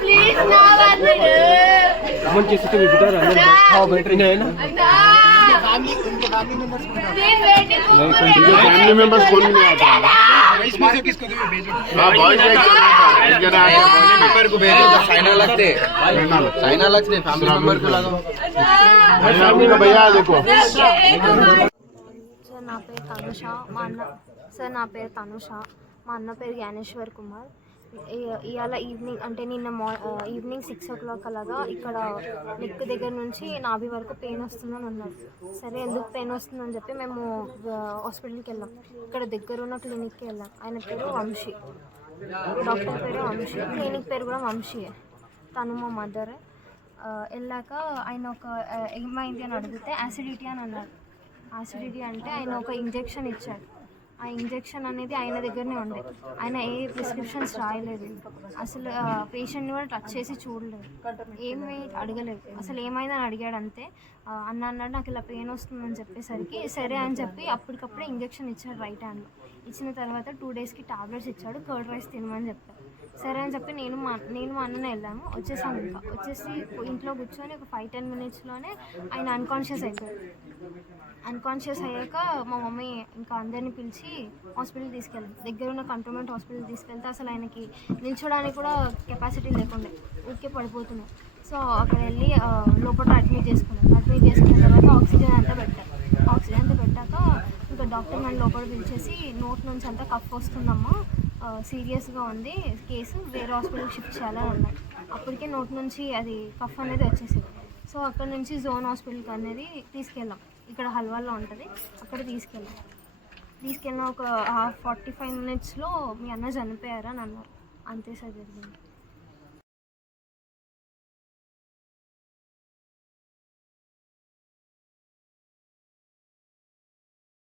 Please ना किसी भी बेटा हाँ बैटरी नहीं है ना फैमिली मेंबर्स कोई नहीं आता इसमें से किसको हां बॉयज मेंबर को भेजो साइना लगते फैमिली मेंबर को लगाओ फैमिली का भैया देखो सर ना पेరు తనుష మా అన్న సార్ నా పేరు తనుష మా అన్న పేరు జ్ఞానేశ్వర్ కుమార్ ఇవాళ ఈవినింగ్ అంటే నిన్న ఈవినింగ్ 6 o'clock అలాగా ఇక్కడ నెక్ దగ్గర నుంచి నాభి వరకు పెయిన్ వస్తుందని అన్నారు. సరే ఎందుకు పెయిన్ వస్తుందని చెప్పి మేము హాస్పిటల్కి వెళ్ళాం. ఇక్కడ దగ్గర ఉన్న క్లినిక్కి వెళ్ళాం. ఆయన పేరు వంశీ, డాక్టర్ పేరు వంశీ, క్లినిక్ పేరు కూడా వంశీయే. తను మా మదర్. వెళ్ళాక ఆయన ఒక ఏమైంది అని అడిగితే యాసిడిటీ అని అన్నారు. యాసిడిటీ అంటే ఆయన ఒక ఇంజెక్షన్ ఇచ్చాడు. ఆ ఇంజెక్షన్ అనేది ఆయన దగ్గరనే ఉండే. ఆయన ఏ ప్రిస్క్రిప్షన్స్ రాయలేదు. అసలు పేషెంట్ని కూడా టచ్ చేసి చూడలేదు, ఏమీ అడగలేదు. అసలు ఏమైందని అడిగాడు అంతే. అన్నాడు నాకు ఇలా పెయిన్ వస్తుందని చెప్పేసరికి సరే అని చెప్పి అప్పటికప్పుడే ఇంజెక్షన్ ఇచ్చాడు రైట్ హ్యాండ్లో. ఇచ్చిన తర్వాత 2 daysకి టాబ్లెట్స్ ఇచ్చాడు. కర్డ్ రైస్ తినమని చెప్పాడు. సరే అని చెప్పి నేను మా అన్ననే వెళ్ళాము. వచ్చేసాము. ఇంకా వచ్చేసి ఇంట్లో కూర్చొని ఒక 5-10 minutesలోనే ఆయన అన్కాన్షియస్ అయిపోయాడు. అన్కాన్షియస్ అయ్యాక మా మమ్మీ ఇంకా అందరినీ పిలిచి హాస్పిటల్ తీసుకెళ్ళాం. దగ్గర ఉన్న కంటోన్మెంట్ హాస్పిటల్ తీసుకెళ్తే అసలు ఆయనకి నిల్చోడానికి కూడా కెపాసిటీ లేకుండే, ఊరికే పడిపోతున్నాయి. సో అక్కడ వెళ్ళి లోపల అడ్మిట్ చేసుకున్న తర్వాత ఆక్సిజన్ అంతా పెట్టాక ఇంకా డాక్టర్ నన్ను లోపల పిలిచేసి నోట్ నుంచి అంతా కఫ్ వస్తుందమ్మా, సీరియస్గా ఉంది కేసు, వేరే హాస్పిటల్కి షిఫ్ట్ చేయాలని అన్నాడు. అప్పటికే నోట్ నుంచి అది కఫ్ అనేది వచ్చేసింది. సో అక్కడ నుంచి జోన్ హాస్పిటల్కి అనేది తీసుకెళ్ళాం. ఇక్కడ హల్వాల్లో ఉంటుంది, అక్కడ తీసుకెళ్ళిన ఒక 45 minutesలో మీ అన్న చనిపోయారని అన్నారు. అంతే సార్ జరిగింది.